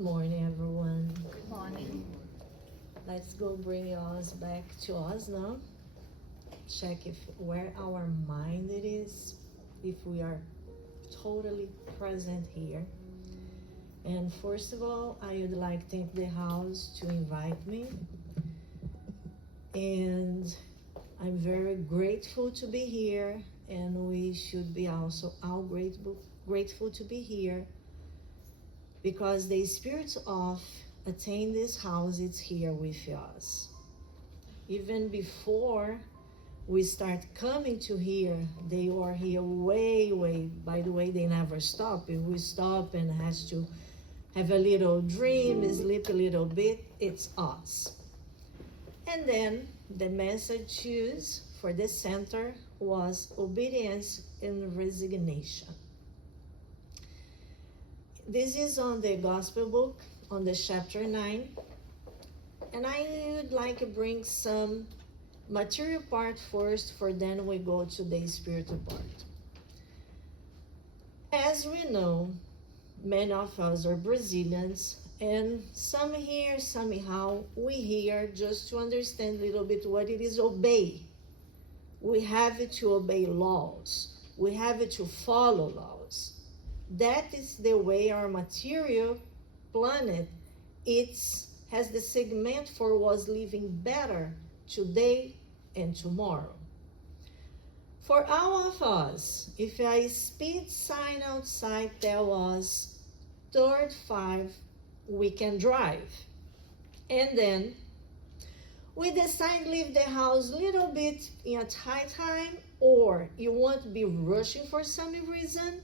morning, everyone. Good morning. Let's go bring us back to us now. Check where our mind it is, if we are totally present here. And first of all, I would like to thank the house to invite me. And I'm very grateful to be here, and we should be also all grateful to be here, because the spirits of attain this house, it's here with us. Even before we start coming to here, they were here way. By the way, they never stop. If we stop and has to have a little dream, sleep a little bit, it's us. And then the message choose for the center was obedience and resignation. This is on the gospel book, on the chapter 9. And I would like to bring some material part first, for then we go to the spiritual part. As we know, many of us are Brazilians, and some here, somehow, we hear just to understand a little bit what it is obey. We have to obey laws. We have to follow laws. That is the way our material planet has the segment for was living better today and tomorrow. For all of us, if a speed sign outside tell us 35, we can drive. And then we decide to leave the house a little bit in a tight time, or you want to be rushing for some reason,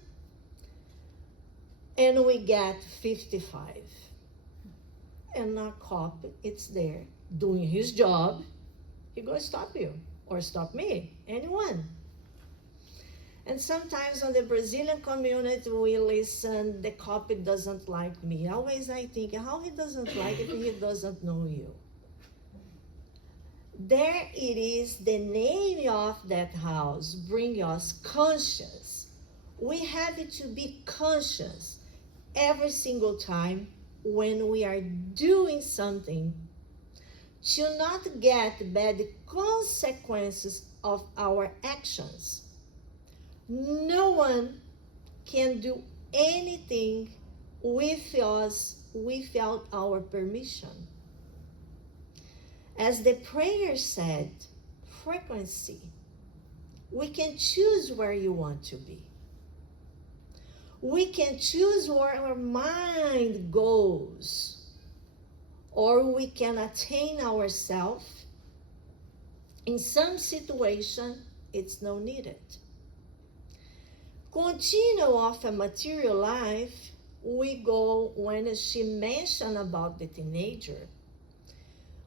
and we get 55. And a cop, it's there, doing his job. He goes stop you, or stop me, anyone. And sometimes on the Brazilian community, we listen, the cop doesn't like me. Always I think, how he doesn't like it if he doesn't know you? There it is, the name of that house bring us conscious. We have to be conscious every single time when we are doing something, to not get bad consequences of our actions. No one can do anything with us without our permission. As the prayer said, frequency. We can choose where you want to be. We can choose where our mind goes, or we can attain ourselves. In some situation, it's no needed. Continue of a material life, we go when she mentioned about the teenager.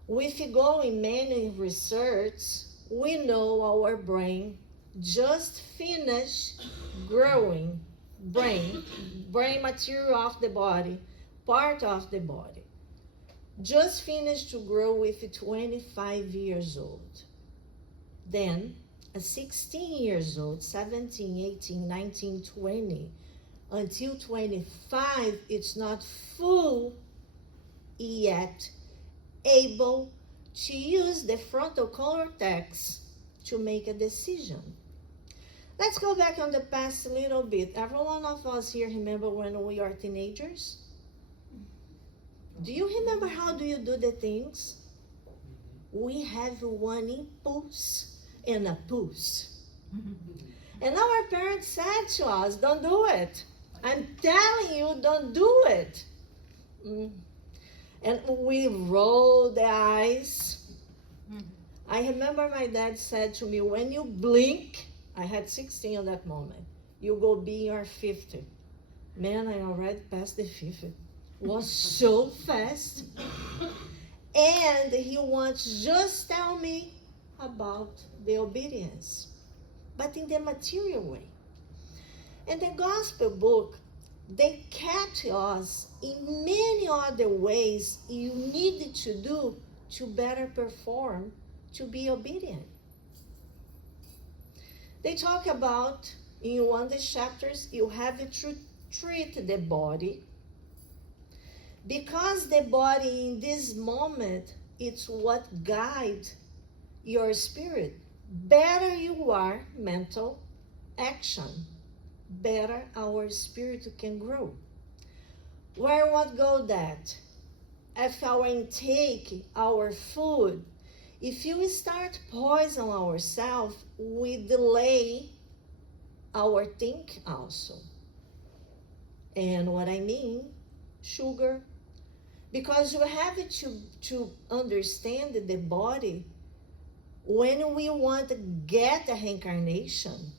If you go in many research, we know our brain just finished growing. Brain material of the body, part of the body, just finished to grow with 25 years old. Then, at 16 years old, 17, 18, 19, 20, until 25, it's not full yet able to use the frontal cortex to make a decision. Let's go back on the past a little bit. Every one of us here remember when we are teenagers? Do you remember how do you do the things? We have one impulse and a push. And our parents said to us, don't do it. I'm telling you, don't do it. And we roll the eyes. I remember my dad said to me, when you blink, I had 16 at that moment, you go be your 50. Man, I already passed the 50. Was so fast. And he wants just tell me about the obedience, but in the material way. And the gospel book, they catch us in many other ways you need to do to better perform, to be obedient. They talk about, in one of the chapters, you have to treat the body Because the body in this moment, it's what guides your spirit. Better you are, mental action, better our spirit can grow. Where would go that? If our intake, our food, if you start poisoning ourselves, we delay our think also. And what I mean, sugar. Because you have to understand that the body, when we want to get a reincarnation,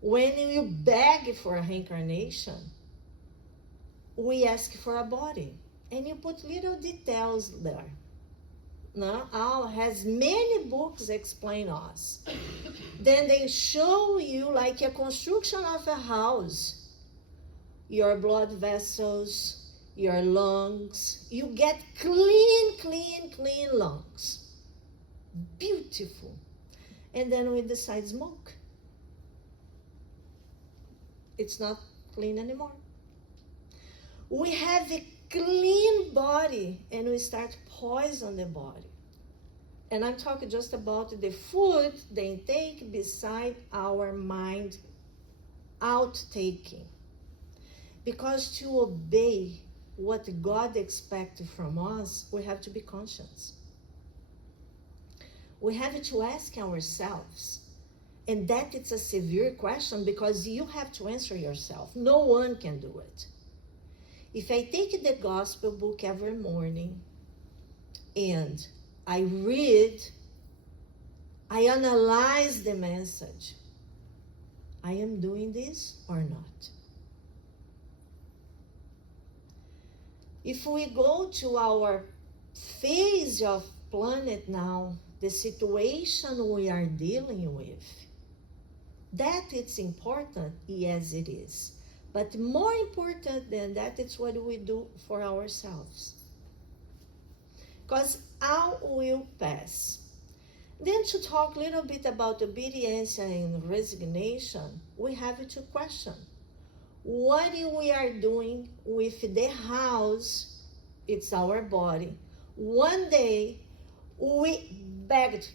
when you beg for a reincarnation, we ask for a body. And you put little details there. No, Al has many books explain us. Then they show you like a construction of a house. Your blood vessels, your lungs. You get clean lungs. Beautiful. And then we decide smoke. It's not clean anymore. We have a clean body and we start poison the body. And I'm talking just about the food, the intake, beside our mind outtaking. Because to obey what God expects from us, we have to be conscious. We have to ask ourselves, and that it's a severe question because you have to answer yourself. No one can do it. If I take the gospel book every morning and I read, I analyze the message, I am doing this or not? If we go to our phase of planet now, the situation we are dealing with, that it's important, yes it is. But more important than that, it's what we do for ourselves. Because all will pass. Then to talk a little bit about obedience and resignation, we have to question. What we are doing with the house, it's our body. One day, we begged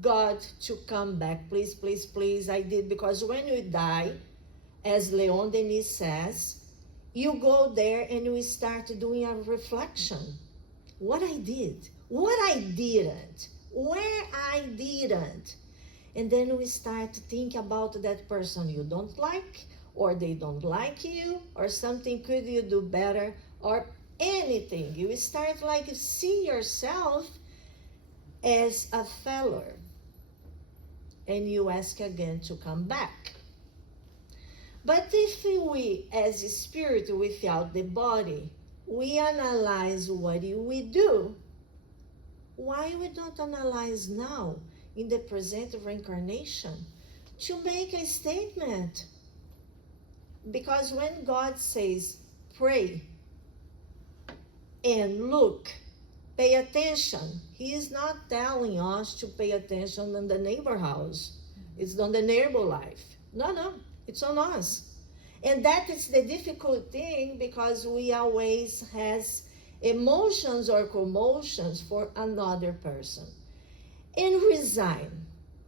God to come back. Please, please, please, I did. Because when you die, as Leon Denis says, you go there and you start doing a reflection. What I did, what I didn't, where I didn't. And then we start to think about that person you don't like, or they don't like you, or something could you do better, or anything. You start like see yourself as a failure. And you ask again to come back. But if we, as a spirit without the body, we analyze what we do, why we don't analyze now, in the present reincarnation, to make a statement? Because when God says, pray and look, pay attention, He is not telling us to pay attention on the neighbor house. It's on the neighbor life. No. It's on us. And that is the difficult thing because we always has emotions or commotions for another person. And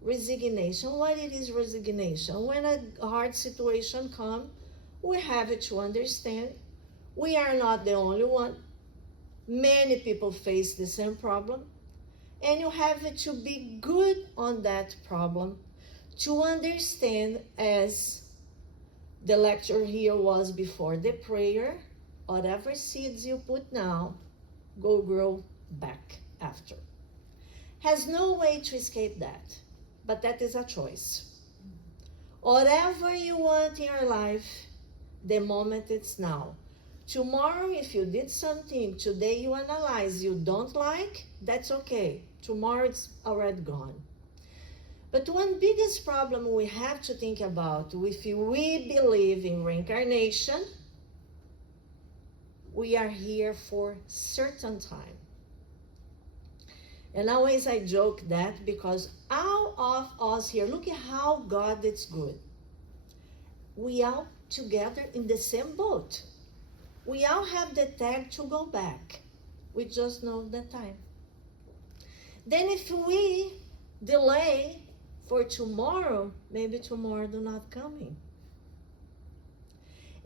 resignation, what it is resignation? When a hard situation comes, we have to understand we are not the only one. Many people face the same problem. And you have to be good on that problem to understand, as the lecture here was before the prayer, whatever seeds you put now, go grow back after. Has no way to escape that, but that is a choice. Whatever you want in your life, the moment it's now. Tomorrow, if you did something, today you analyze, you don't like, that's okay. Tomorrow it's already gone. But one biggest problem we have to think about, if we believe in reincarnation, we are here for certain time. And always I joke that because all of us here, look at how God is good. We are together in the same boat. We all have the tag to go back. We just know the time. Then if we delay for tomorrow, maybe tomorrow do not coming.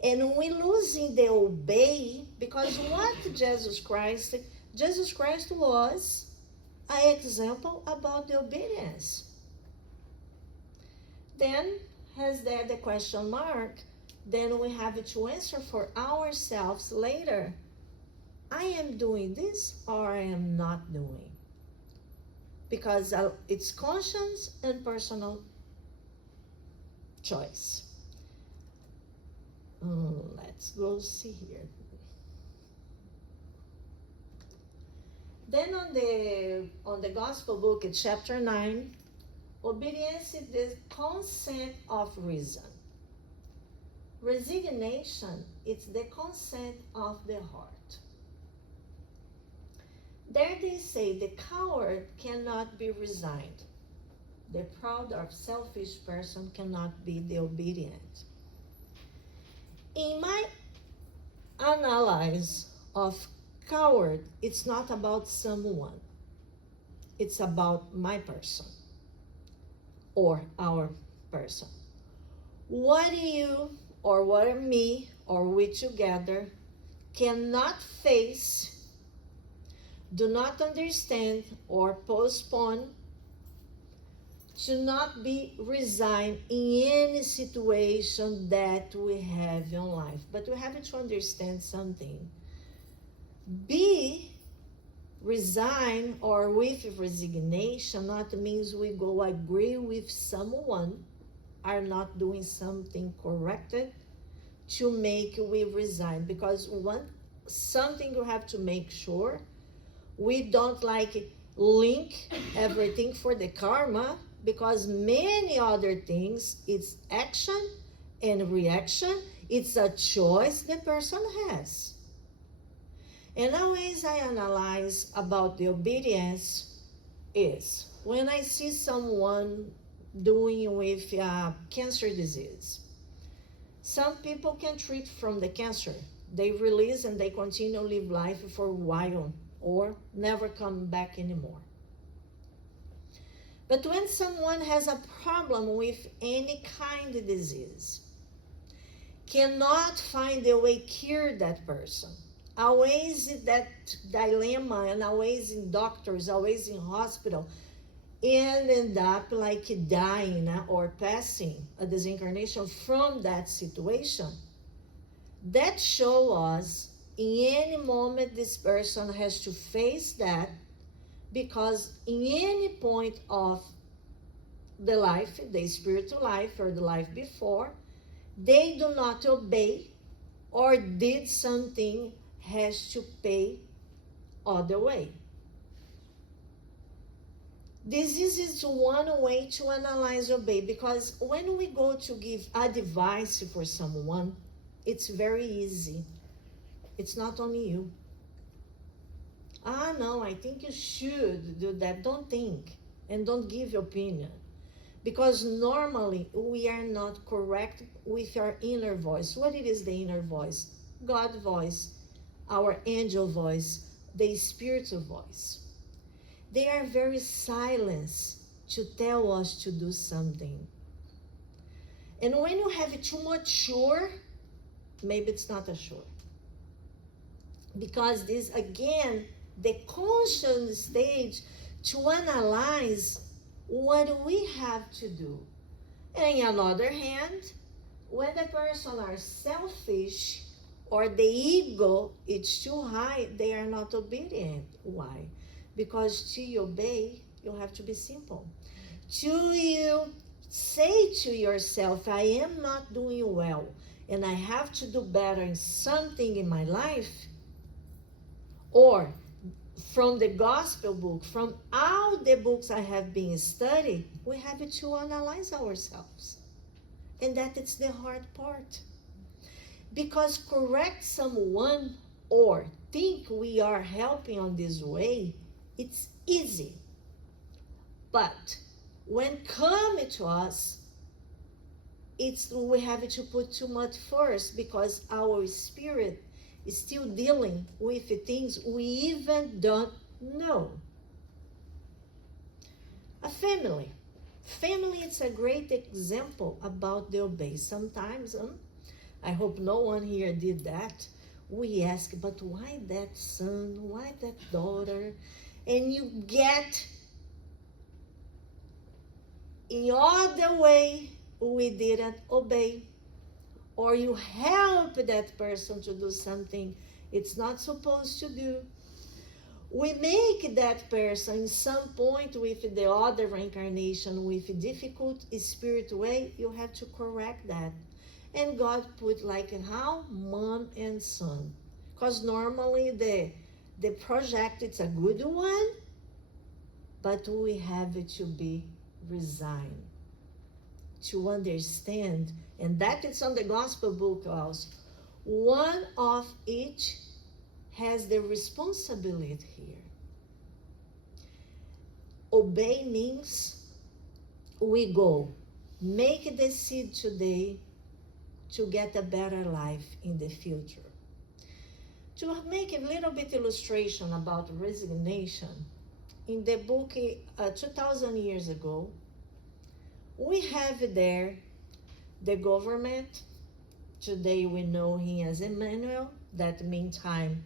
And we losing the obey, because what Jesus Christ was an example about the obedience. Then has there the question mark, then we have to answer for ourselves later. I am doing this or I am not doing. Because it's conscience and personal choice. Let's go see here. Then on the Gospel book, in chapter 9, obedience is the consent of reason. Resignation is the consent of the heart. There they say the coward cannot be resigned. The proud or selfish person cannot be the obedient. In my analysis of coward, it's not about someone. It's about my person or our person. What you or what me or we together cannot face, do not understand or postpone, to not be resigned in any situation that we have in life. But we have to understand something. Be resigned or with resignation not means we go agree with someone are not doing something corrected to make we resign. Because something you have to make sure, we don't link everything for the karma, because many other things, it's action and reaction. It's a choice the person has. And always I analyze about the obedience is when I see someone doing with cancer disease. Some people can treat from the cancer. They release and they continue to live life for a while or never come back anymore. But when someone has a problem with any kind of disease, cannot find a way to cure that person, always that dilemma, and always in doctors, always in hospital, and end up dying or passing a disincarnation from that situation, that show us in any moment this person has to face that, because in any point of the life, the spiritual life or the life before, they do not obey or did something, has to pay other way. This is one way to analyze obey, because when we go to give advice for someone, it's very easy. It's not only you. No, I think you should do that. Don't think and don't give your opinion. Because normally we are not correct with our inner voice. What it is, the inner voice? God voice, our angel voice, the spiritual voice. They are very silent to tell us to do something. And when you have it too much sure, maybe it's not a sure. Because this, again, the conscious stage to analyze what we have to do. And on the other hand, when the person are selfish or the ego is too high, they are not obedient. Why? Because to obey, you have to be simple. To you say to yourself, I am not doing well, and I have to do better in something in my life, or from the gospel book, from all the books I have been studying, we have to analyze ourselves. And that is the hard part. Because correct someone or think we are helping on this way, it's easy. But when coming to us, we have to put too much first, because our spirit still dealing with things we even don't know. A family. Family is a great example about the obey. Sometimes, I hope no one here did that. We ask, but why that son? Why that daughter? And you get in other way we didn't obey. Or you help that person to do something it's not supposed to do. We make that person in some point with the other reincarnation with a difficult spirit way, you have to correct that. And God put like how? Mom and son. Because normally the project, it's a good one, but we have to be resigned, to understand, and that is on the gospel book also. One of each has the responsibility here. Obey means we go, make the seed today to get a better life in the future. To make a little bit illustration about resignation, in the book 2,000 years ago, we have there the government. Today we know him as Emmanuel. That meantime,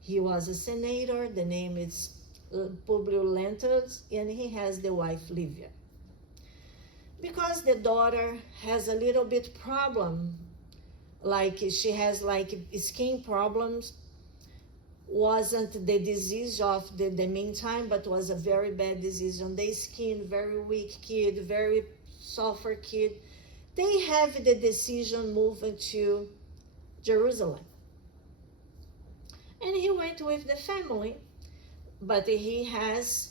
he was a senator. The name is Publio Lentulus, and he has the wife Livia. Because the daughter has a little bit problem, like she has like skin problems, wasn't the disease of the meantime, but was a very bad disease on the skin, very weak kid, very suffer kid. They have the decision moving to Jerusalem. And he went with the family, but he has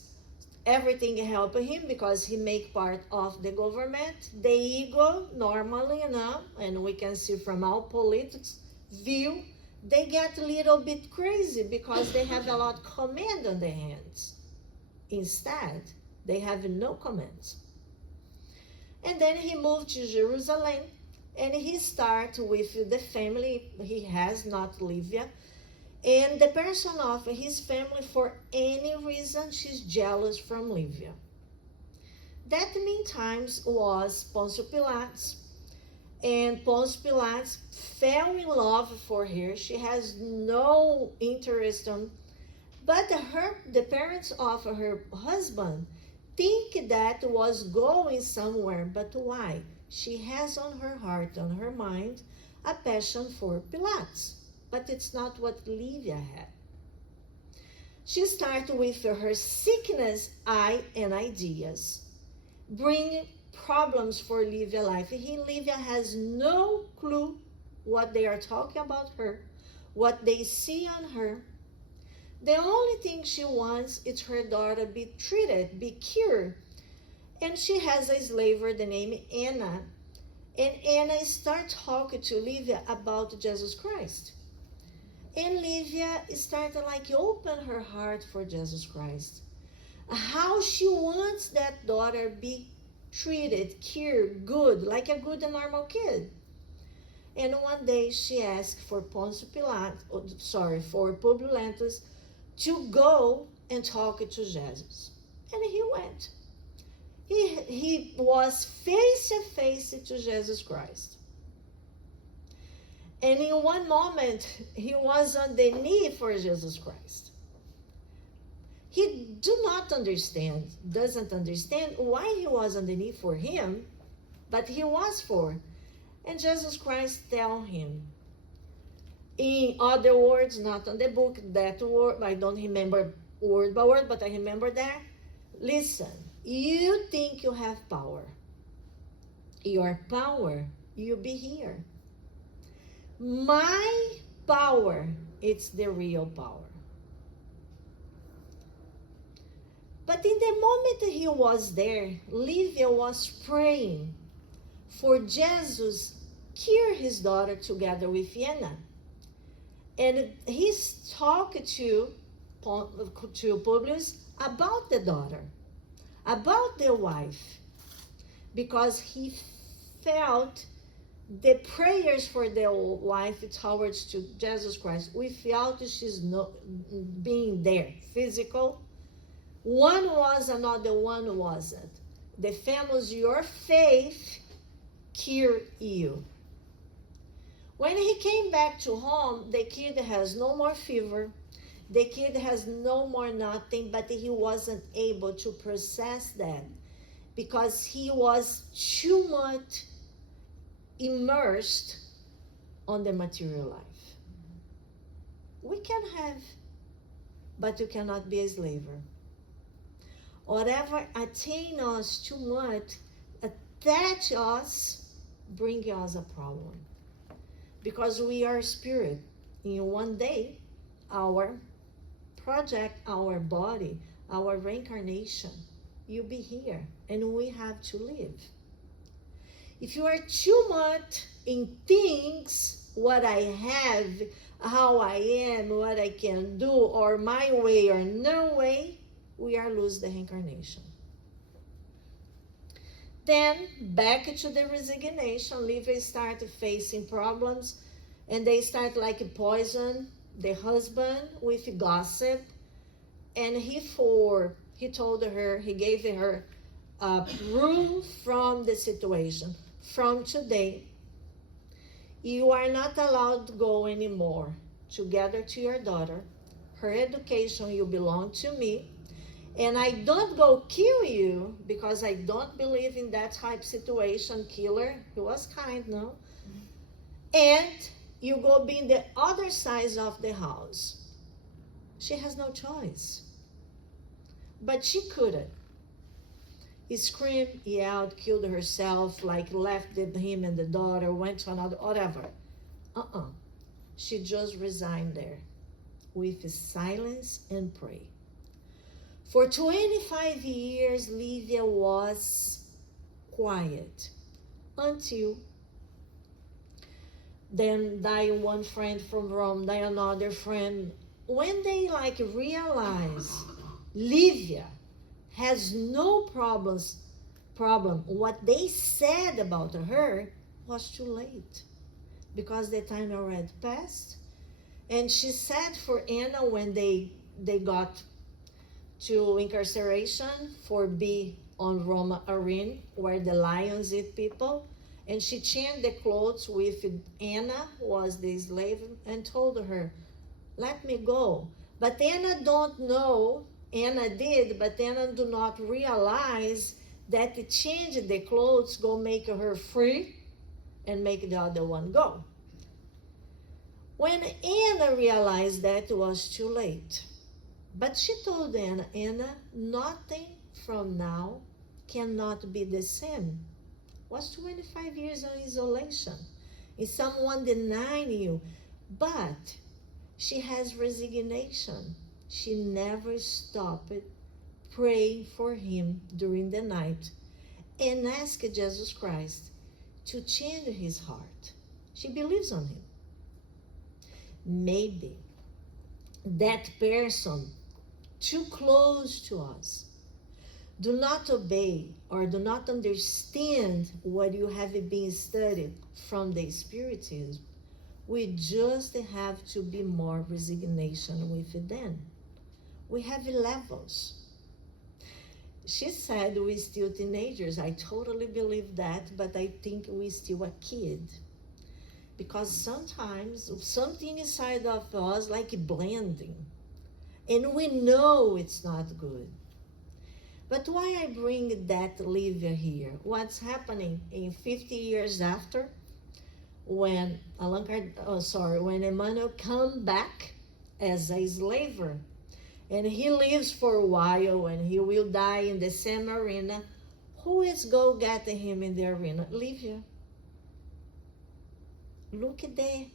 everything helping him because he make part of the government. The ego, normally, and we can see from our politics view, they get a little bit crazy because they have a lot of command on their hands. Instead, they have no commands. And then he moved to Jerusalem, and he started with the family he has, not Livia. And the person of his family, for any reason, she's jealous from Livia. That meantime was Pontius Pilatus. And Pontius Pilatus fell in love for her. She has no interest on, but the parents of her husband think that was going somewhere. But why? She has on her heart, on her mind, a passion for Pilatus. But it's not what Livia had. She started with her sickness, and ideas, bring problems for Livia life. Livia has no clue what they are talking about her, what they see on her. The only thing she wants is her daughter be treated, be cured. And she has a slaver, the name Anna. And Anna starts talking to Livia about Jesus Christ. And Livia started like open her heart for Jesus Christ. How she wants that daughter be treated, cured, good, like a good and normal kid. And one day she asked for Pontius Pilatus, for Publio Lentulus to go and talk to Jesus. And he went. He was face to face to Jesus Christ. And in one moment, he was on the knee for Jesus Christ. He doesn't understand why he was on the knee for him, but he was for. And Jesus Christ tell him, in other words, not on the book, that word, I don't remember word by word, but I remember that. Listen, you think you have power. Your power, you be here. My power, it's the real power. But in the moment he was there, Livia was praying for Jesus cure his daughter together with Anna. And he's talking to Publius about the daughter, about the wife, because he felt the prayers for their wife towards to Jesus Christ without she's not being there, physical. One was, another one wasn't. The famous, your faith cure you. When he came back to home, the kid has no more fever. The kid has no more nothing, but he wasn't able to process that because he was too much immersed on the material life. We can have, but you cannot be a slaver. Whatever attain us too much, attach us, bring us a problem. Because we are spirit. In one day, our project, our body, our reincarnation, you'll be here, and we have to live. If you are too much in things, what I have, how I am, what I can do, or my way or no way, we are lose the reincarnation. Then back to the resignation, Livia start facing problems, and they start like poison the husband with gossip, and he told her, he gave her a rule from the situation. From today, you are not allowed to go anymore together to your daughter. Her education, you belong to me. And I don't go kill you because I don't believe in that type situation, killer. He was kind, no? And you go be in the other side of the house. She has no choice. But she couldn't. He screamed, yelled, killed herself, like left him and the daughter, went to another, whatever. She just resigned there with silence and pray. For 25 years, Livia was quiet until then died one friend from Rome, died another friend. When they realize Livia has no problem, what they said about her was too late because the time already passed. And she said for Anna when they got to incarceration for be on Roma arena where the lions eat people, and she changed the clothes with Anna was the slave and told her, let me go. But Anna don't know, Anna did, but Anna do not realize that the change the clothes go make her free and make the other one go. When Anna realized that, it was too late. But she told Anna, nothing from now cannot be the same. It was 25 years of isolation. Is someone denying you? But she has resignation. She never stopped praying for him during the night and asked Jesus Christ to change his heart. She believes on him. Maybe that person too close to us do not obey or do not understand what you have been studied from the spiritism. We just have to be more resignation with them. We have levels. She said we're still teenagers. I totally believe that, but I think we're still a kid. Because sometimes something inside of us like blending. And we know it's not good. But why I bring that Livia here? What's happening in 50 years after, when when Emmanuel come back as a slaver, and he lives for a while, and he will die in the same arena, who is go get him in the arena? Livia. Look at the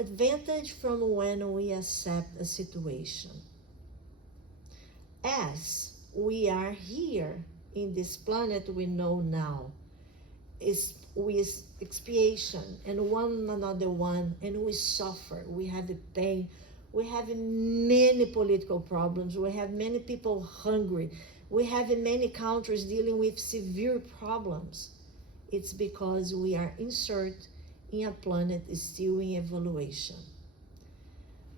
advantage from when we accept a situation. As we are here in this planet we know now, is with expiation and one another one, and we suffer, we have the pain, we have many political problems, we have many people hungry, we have many countries dealing with severe problems. It's because we are inserted in a planet still in evolution.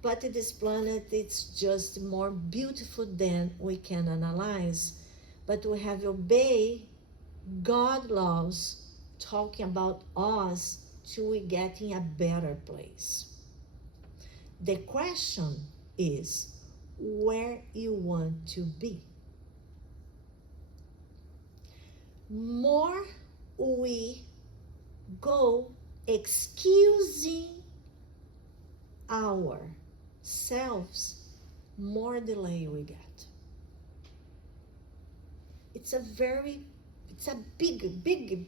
But this planet, it's just more beautiful than we can analyze. But we have obeyed God laws talking about us to we get in a better place. The question is where you want to be. More we go excusing ourselves, more delay we get. It's a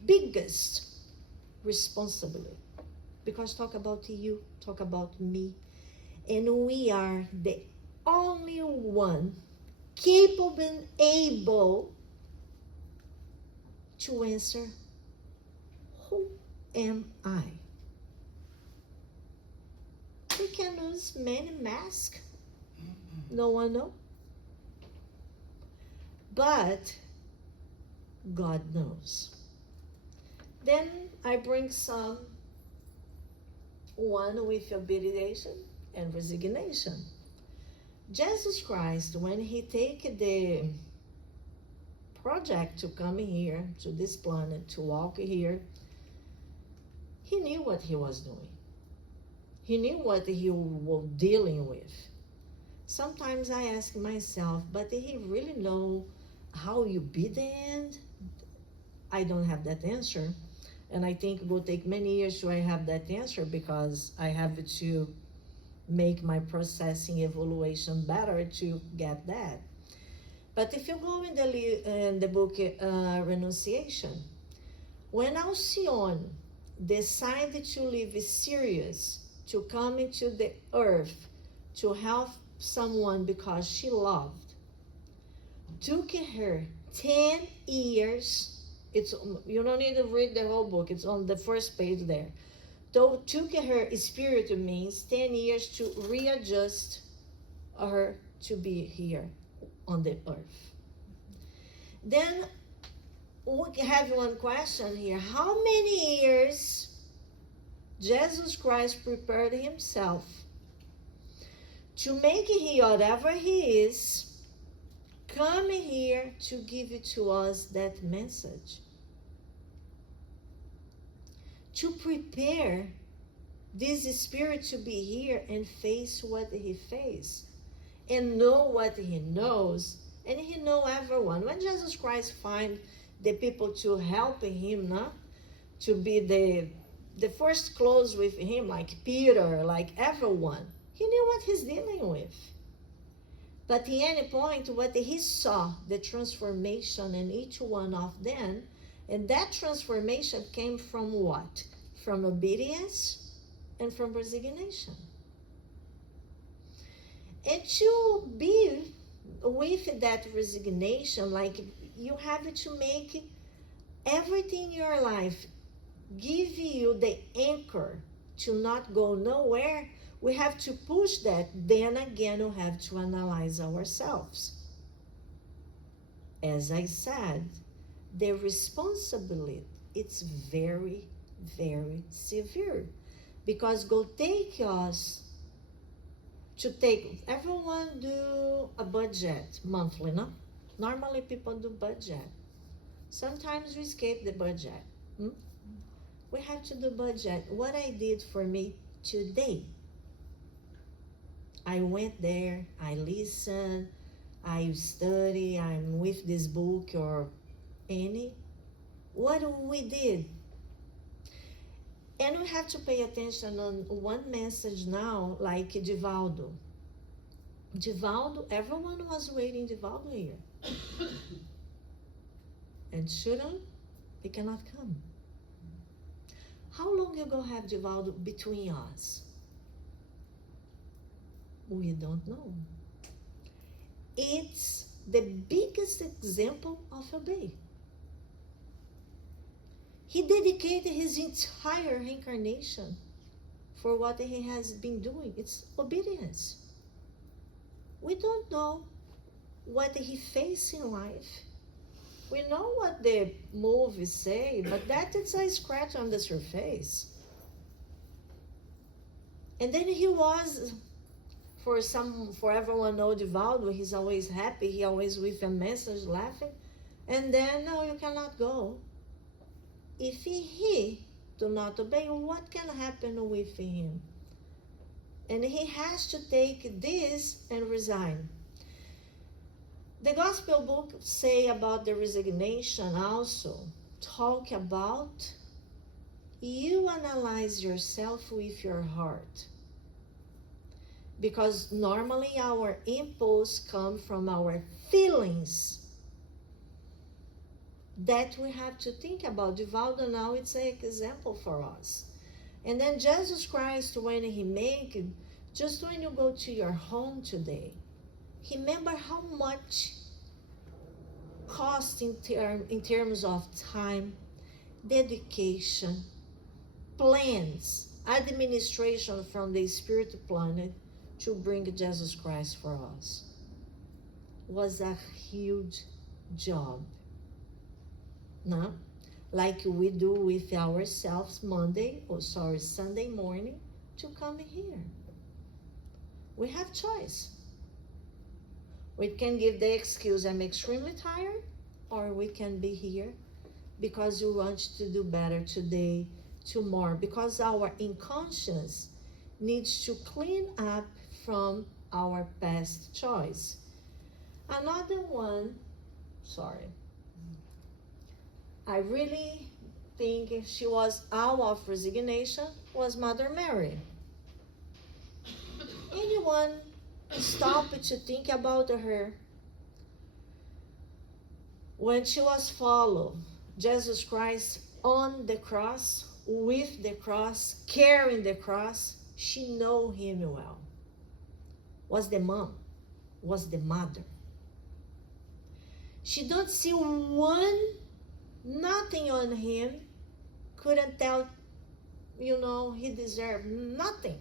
biggest responsibility. Because talk about you, talk about me, and we are the only one capable and able to answer, who am I? We can use many masks. No one knows. But God knows. Then I bring one with obedience and resignation. Jesus Christ, when he take the project to come here, to this planet, to walk here, he knew what he was doing. He knew what he was dealing with. Sometimes I ask myself, but did he really know how you be the end? I don't have that answer. And I think it will take many years to have that answer because I have to make my processing evaluation better to get that. But if you go in the book Renunciation, when Alcyone decided to live serious, to come into the earth, to help someone because she loved, took her 10 years. You don't need to read the whole book. It's on the first page there. So took her spirit means 10 years to readjust her to be here on the earth. Then we have one question here. How many years Jesus Christ prepared himself to make he whatever he is, come here to give it to us that message? To prepare this spirit to be here and face what he faced and know what he knows, and he know everyone. When Jesus Christ find the people to help him, to be the first close with him, like Peter, like everyone, he knew what he's dealing with. But at any point, what he saw, the transformation in each one of them, and that transformation came from what? From obedience and from resignation. And to be with that resignation, like you have to make everything in your life give you the anchor to not go nowhere. We have to push that. Then again, we have to analyze ourselves. As I said, the responsibility, it's very, very severe. Because go take us to take, everyone do a budget monthly, no? Normally people do budget. Sometimes we escape the budget. We have to do budget. What I did for me today, I went there, I listened, I study, I'm with this book or any. What we did? And we have to pay attention on one message now, like Divaldo. Divaldo, everyone was waiting Divaldo here. And shouldn't, he cannot come. How long ago have Divaldo between us? We don't know. It's the biggest example of obey. He dedicated his entire reincarnation for what he has been doing. It's obedience. We don't know what he faced in life. We know what the movies say, but that is a scratch on the surface. And then he was, for everyone know Divaldo, he's always happy, he always with a message laughing. And then, no, you cannot go. If he do not obey, what can happen with him? And he has to take this and resign. The gospel book say about the resignation also, talk about you analyze yourself with your heart. Because normally our impulse come from our feelings that we have to think about. Divaldo now it's an example for us. And then Jesus Christ, when he make it, just when you go to your home today, remember how much cost in terms of time, dedication, plans, administration from the spirit planet to bring Jesus Christ for us. Was a huge job. No? Like we do with ourselves Sunday morning to come here. We have choice. We can give the excuse, I'm extremely tired, or we can be here because we want to do better today, tomorrow, because our unconscious needs to clean up from our past choice. Another one, I really think she was out of resignation was Mother Mary. Anyone stop to think about her when she was followed Jesus Christ on the cross, with the cross, carrying the cross? She know him well. Was the mom, was the mother. She don't see nothing on him, couldn't tell, he deserved nothing.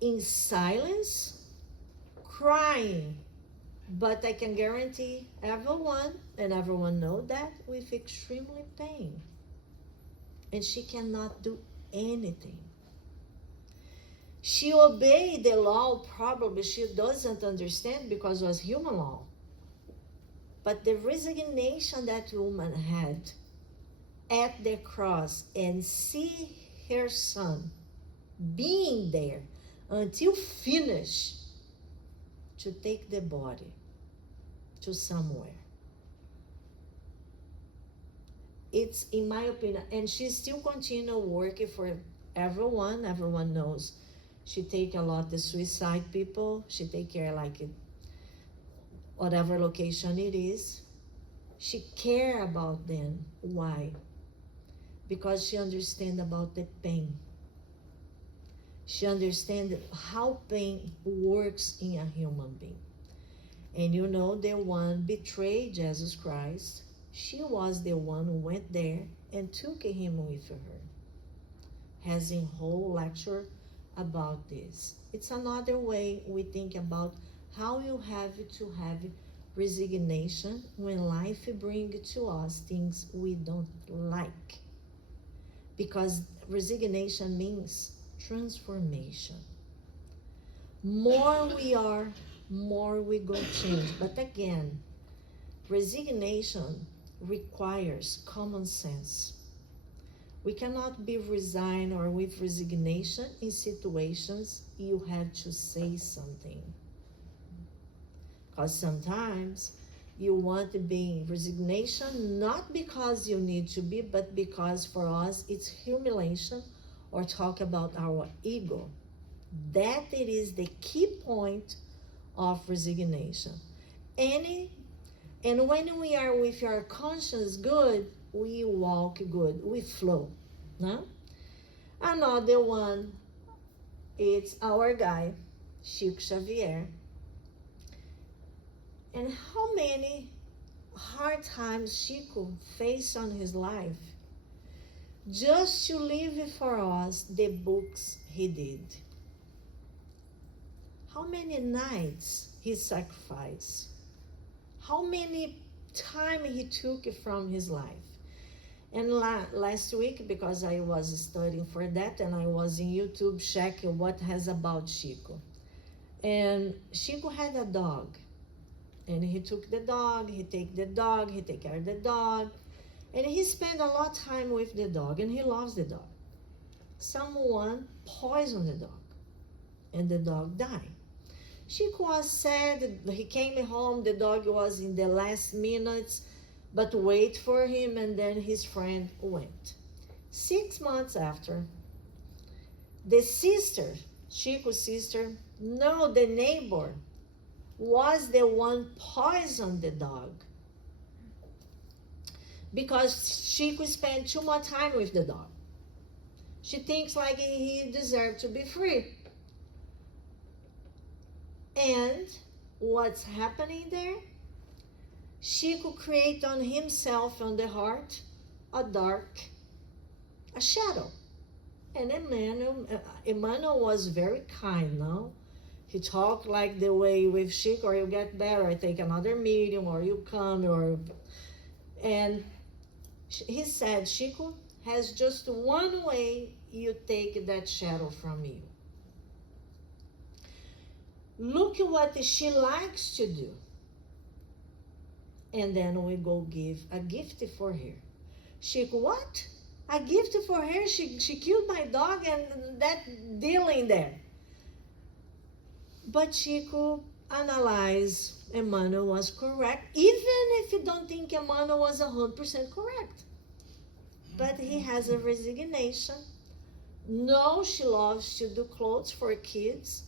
In silence, crying. But I can guarantee everyone know that, with extremely pain. And she cannot do anything. She obeyed the law, probably she doesn't understand because it was human law. But the resignation that woman had at the cross and see her son being there until finish to take the body to somewhere. It's, in my opinion, and she still continue working for everyone. Everyone knows she take a lot of suicide people. She take care like it, whatever location it is. She care about them. Why? Because she understand about the pain. She understand how pain works in a human being. And the one betrayed Jesus Christ, she was the one who went there and took him with her. Has a whole lecture about this. It's another way we think about how you have to have resignation when life brings to us things we don't like. Because resignation means transformation. More we are, more we go change. But again, resignation requires common sense. We cannot be resigned or with resignation in situations you have to say something. Because sometimes you want to be in resignation not because you need to be, but because for us it's humiliation or talk about our ego. That it is the key point of resignation. And when we are with our conscience good, we walk good, we flow. No? Another one, it's our guy, Chico Xavier. And how many hard times Chico faced on his life just to leave for us the books he did. How many nights he sacrificed. How many time he took from his life. And last week, because I was studying for that, and I was in YouTube checking what has about Chico. And Chico had a dog. And he took the dog, he take care of the dog. And he spent a lot of time with the dog, and he loves the dog. Someone poisoned the dog, and the dog died. Chico was sad. He came home, the dog was in the last minutes, but wait for him, and then his friend went. 6 months after, the sister, Chico's sister, no, the neighbor, was the one poisoned the dog. Because Chico spent too much time with the dog. She thinks like he deserved to be free. And what's happening there? Chico create on himself, on the heart, a shadow. And Emmanuel was very kind, no? He talked like the way with Chico, or you get better, I take another medium, or you come, and he said, Chico has just one way you take that shadow from you. Look at what she likes to do. And then we go give a gift for her. Chico, what? A gift for her? She killed my dog and that deal in there. But Chico analyzed Emmanuel was correct, even if you don't think Emmanuel was 100% correct. But he has a resignation. No, she loves to do clothes for kids.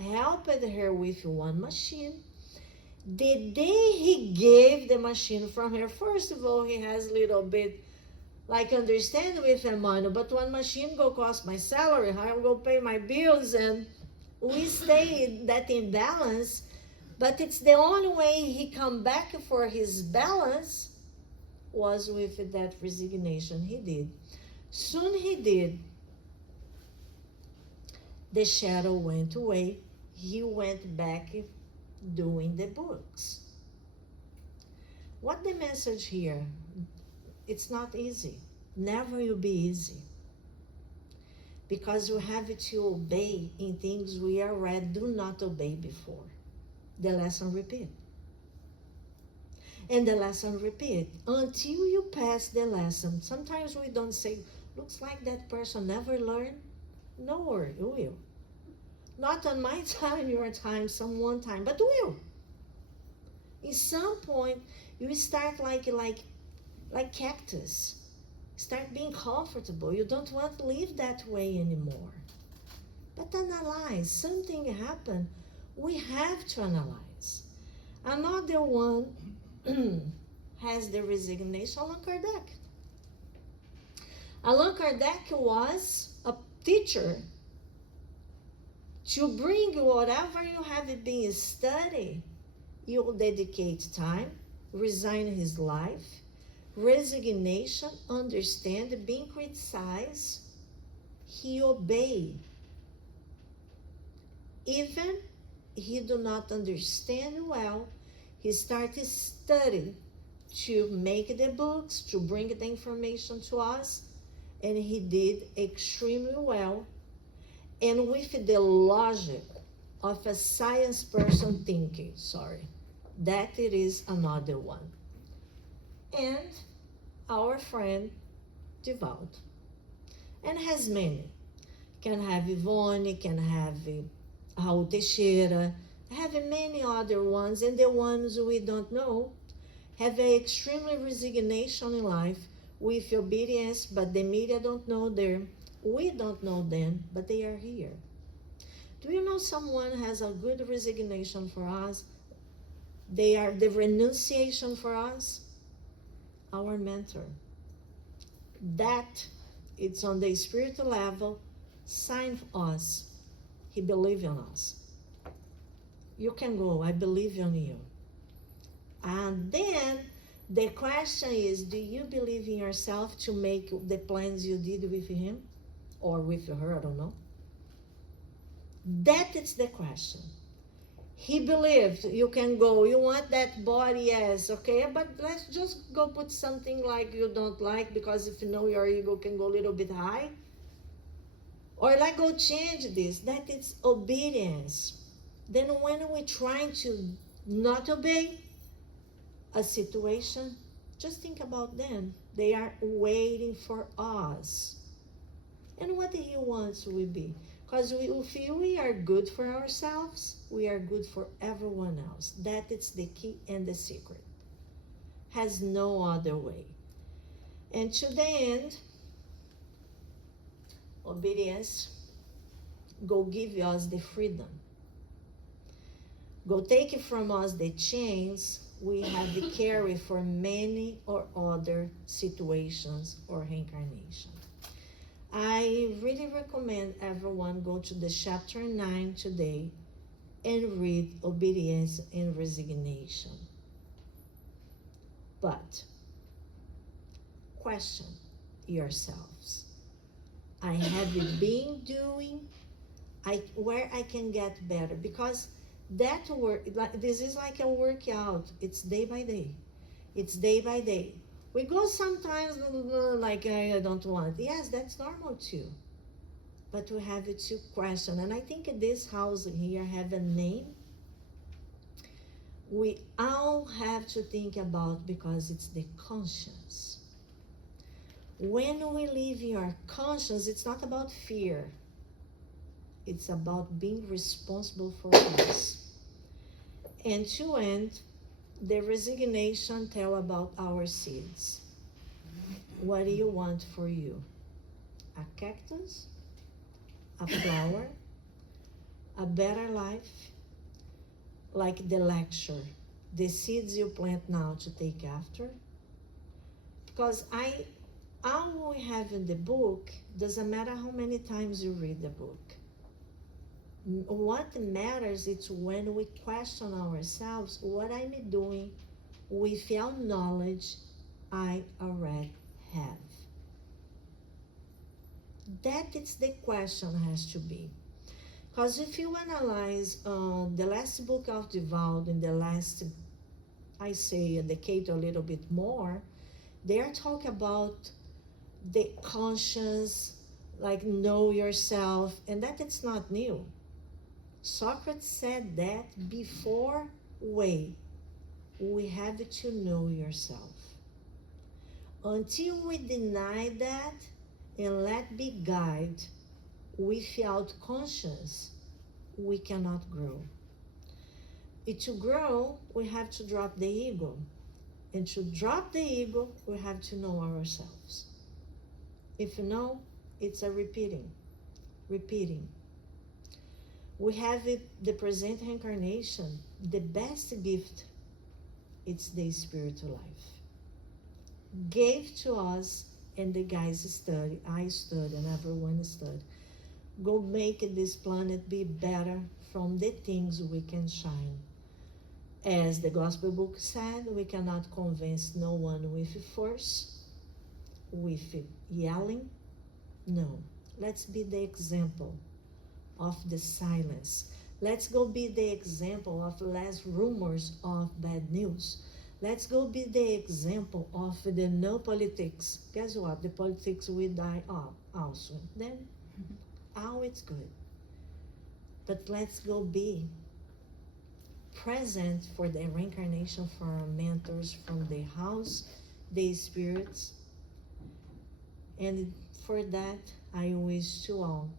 Helped her with one machine. The day he gave the machine from her, first of all, he has a little bit like understand with Emmanuel, but one machine go cost my salary, I will go pay my bills, and we stay in that imbalance. But it's the only way he come back for his balance was with that resignation he did. Soon he did. The shadow went away. He went back doing the books. What the message here? It's not easy. Never will be easy. Because we have to obey in things we already do not obey before. The lesson repeat. And the lesson repeat until you pass the lesson. Sometimes we don't say, looks like that person never learned. No, you will. Not on my time, your time, someone time, but will. In some point, you start like cactus. Start being comfortable. You don't want to live that way anymore. But analyze. Something happened. We have to analyze. Another one has the resignation, Allan Kardec. Allan Kardec was a teacher to bring whatever you have been studying. You dedicate time, resign his life, resignation, understand, being criticized, he obeyed. Even he do not understand well, he started studying to make the books, to bring the information to us, and he did extremely well. And with the logic of a science person thinking, that it is another one. And our friend Divaldo, and has many. Can have Ivone, can have Raul Teixeira, have many other ones, and the ones we don't know have an extremely resignation in life with obedience, but the media don't know them. We don't know them, but they are here. Do you know someone has a good resignation for us? They are the renunciation for us. Our mentor. That it's on the spiritual level, sign us. He believes in us. You can go, I believe in you. And then the question is, do you believe in yourself to make the plans you did with him? Or with her, I don't know. That is the question. He believed you can go. You want that body, yes, okay, but let's just go put something like you don't like, because if you know your ego can go a little bit high. Or like, go change this. That is obedience. Then when we're trying to not obey a situation, just think about them. They are waiting for us. And what He wants will be. Because we feel we are good for ourselves, we are good for everyone else. That is the key and the secret. Has no other way. And to the end, obedience, go give us the freedom. Go take from us the chains we have to carry for many or other situations or reincarnation. I really recommend everyone go to the chapter 9 today and read Obedience and Resignation. But question yourselves. I have been doing where I can get better, because that work, this is like a workout. It's day by day. It's day by day. We go sometimes like, I don't want. Yes, that's normal too. But we have to question. And I think this house here have a name we all have to think about, because it's the conscience. When we live in our conscience, it's not about fear. It's about being responsible for us. And to end, the resignation tell about our seeds. What do you want for you? A cactus? A flower? A better life? Like the lecture, the seeds you plant now to take after? Because all we have in the book, doesn't matter how many times you read the book. What matters is when we question ourselves, what I'm doing with our knowledge I already have. That is the question has to be. Because if you analyze the last book of the Vault, in the last, I say, a decade or a little bit more, they are talking about the conscience, like know yourself, and that it's not new. Socrates said that before we have to know yourself. Until we deny that and let be guided without conscience, we cannot grow. To grow, we have to drop the ego. And to drop the ego, we have to know ourselves. If you know, it's a repeating. We have the present reincarnation. The best gift, it's the spiritual life. Gave to us, and the guys study, I study, and everyone study. Go make this planet be better from the things we can shine. As the gospel book said, we cannot convince no one with force, with yelling. No, let's be the example of the silence. Let's go be the example of less rumors of bad news. Let's go be the example of the no politics. Guess what? The politics will die off also. Then, it's good. But let's go be present for the reincarnation, for our mentors from the house, the spirits. And for that, I wish to all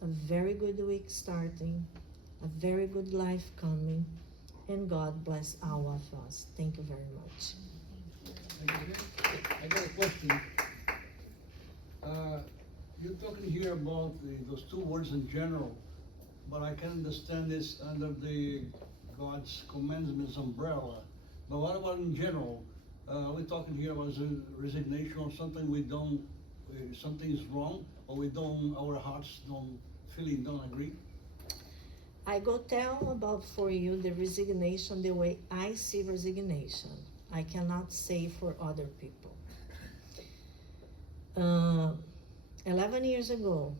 a very good week starting, a very good life coming, and God bless all of us. Thank you very much. I got a question. You're talking here about those two words in general, but I can understand this under the God's commandments umbrella. But what about in general? We're talking here about resignation or something we don't, something is wrong, or we don't, our hearts don't agree. I go tell about for you the resignation the way I see resignation. I cannot say for other people. 11 years ago,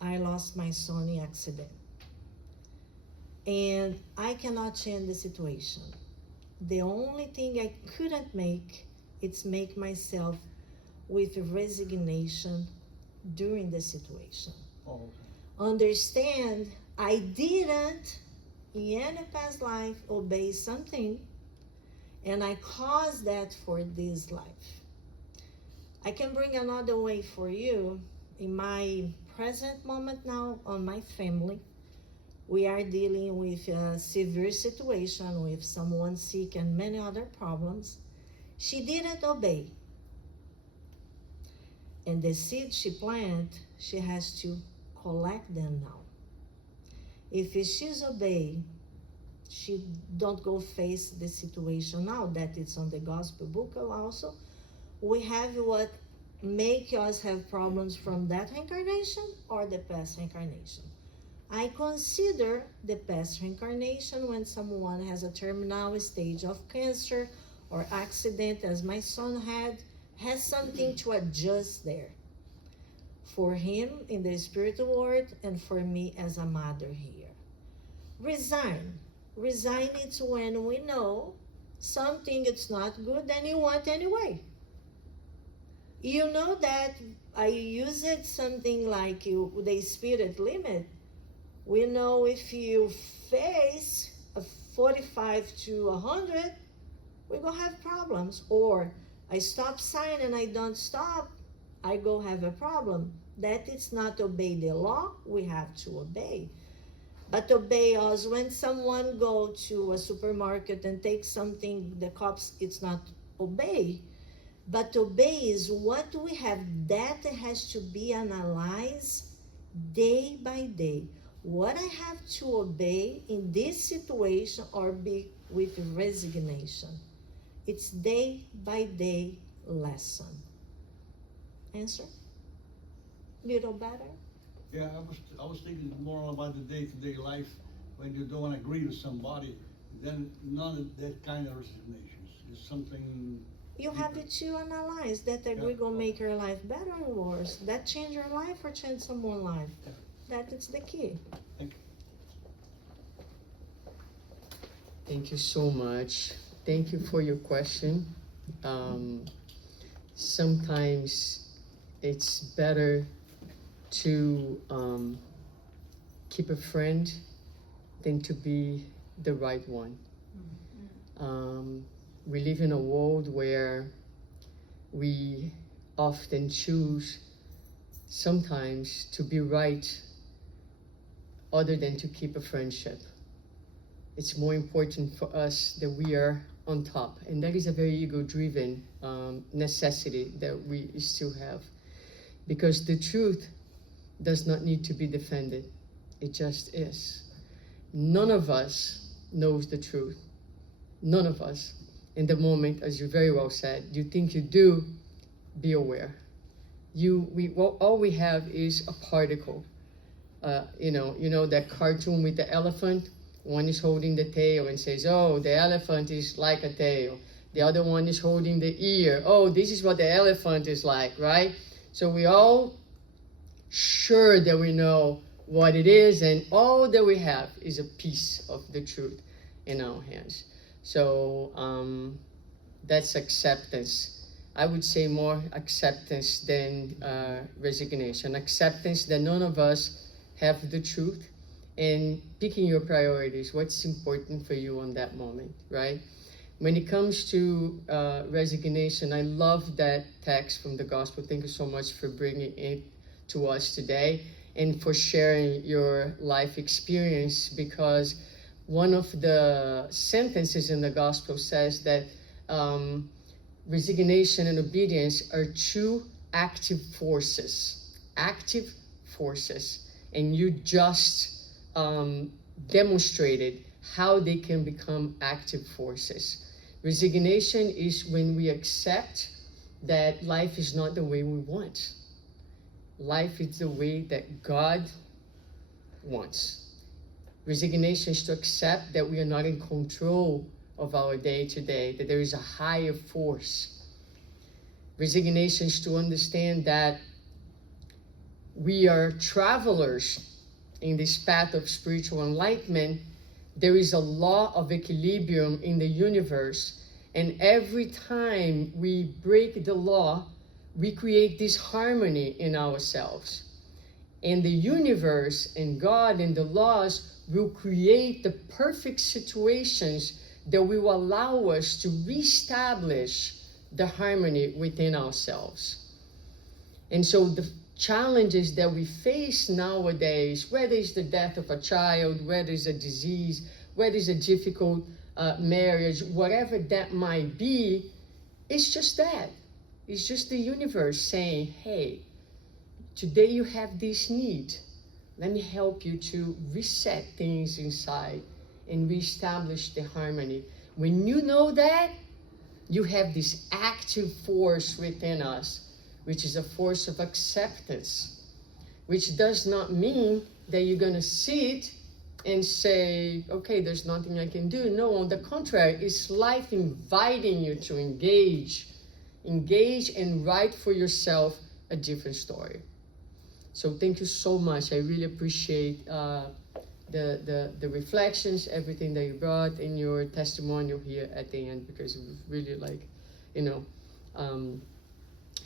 I lost my son in accident. and I cannot change the situation. The only thing I couldn't make is make myself with resignation during the situation. Oh, Understand, I didn't in any past life obey something, and I caused that for this life. I can bring another way for you. In my present moment now on my family, we are dealing with a severe situation with someone sick and many other problems. She didn't obey. And the seed she planted, she has to collect them now. If she's obeyed, she don't go face the situation now that it's on the gospel book also. We have what make us have problems from that reincarnation or the past reincarnation. I consider the past reincarnation when someone has a terminal stage of cancer or accident, as my son had, has something to adjust there. For him in the spiritual world and for me as a mother here. Resign. Resign is when we know something it's not good and you want anyway. You know that I used something like the spirit limit. We know if you face a 45 to 100, we're going to have problems. Or I stop sign and I don't stop, I go have a problem. That is not obey the law, we have to obey. But obey us when someone go to a supermarket and take something, the cops, it's not obey. But obey is what we have that has to be analyzed day by day. What I have to obey in this situation or be with resignation. It's day by day lesson. Answer? Little better? yeah, I was thinking more about the day-to-day life when you don't agree with somebody, then none of that kind of resignations. It's something You have to analyze that agree Yeah. gonna make your life better or worse. That change your life or change someone's life. Yeah. That is the key. Thank you. Thank you so much. Thank you for your question. Sometimes it's better to keep a friend than to be the right one. We live in a world where we often choose sometimes to be right other than to keep a friendship. It's more important for us that we are on top, and that is a very ego-driven necessity that we still have, because the truth does not need to be defended. It just is. None of us knows the truth. None of us. In the moment, as you very well said, you think you do, be aware. All we have is a particle. You know that cartoon with the elephant? One is holding the tail and says, oh, the elephant is like a tail. The other one is holding the ear. Oh, this is what the elephant is like, right? So we all sure that we know what it is, and all that we have is a piece of the truth in our hands. So that's acceptance. I would say more acceptance than resignation. Acceptance that none of us have the truth, and picking your priorities, what's important for you on that moment, right? When it comes to resignation, I love that text from the gospel. Thank you so much for bringing it to us today and for sharing your life experience, because one of the sentences in the gospel says that resignation and obedience are two active forces, and you just demonstrated how they can become active forces. Resignation is when we accept that life is not the way we want. Life is the way that God wants. Resignation is to accept that we are not in control of our day-to-day, that there is a higher force. Resignation is to understand that we are travelers in this path of spiritual enlightenment, there is a law of equilibrium in the universe, and every time we break the law, we create disharmony in ourselves. And the universe and God and the laws will create the perfect situations that will allow us to reestablish the harmony within ourselves. And so the challenges that we face nowadays, whether it's the death of a child, whether it's a disease, whether it's a difficult marriage, whatever that might be, it's just that. It's just the universe saying, hey, today you have this need. Let me help you to reset things inside and reestablish the harmony. When you know that, you have this active force within us, which is a force of acceptance, which does not mean that you're going to sit and say, okay, there's nothing I can do. No, on the contrary, it's life inviting you to engage and write for yourself a different story. So thank you so much. I really appreciate the reflections, everything that you brought, and your testimonial here at the end, because it was really like,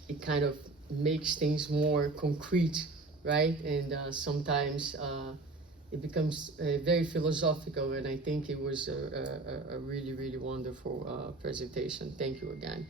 it kind of makes things more concrete, right? And sometimes it becomes very philosophical, and I think it was a really, really wonderful presentation. Thank you again.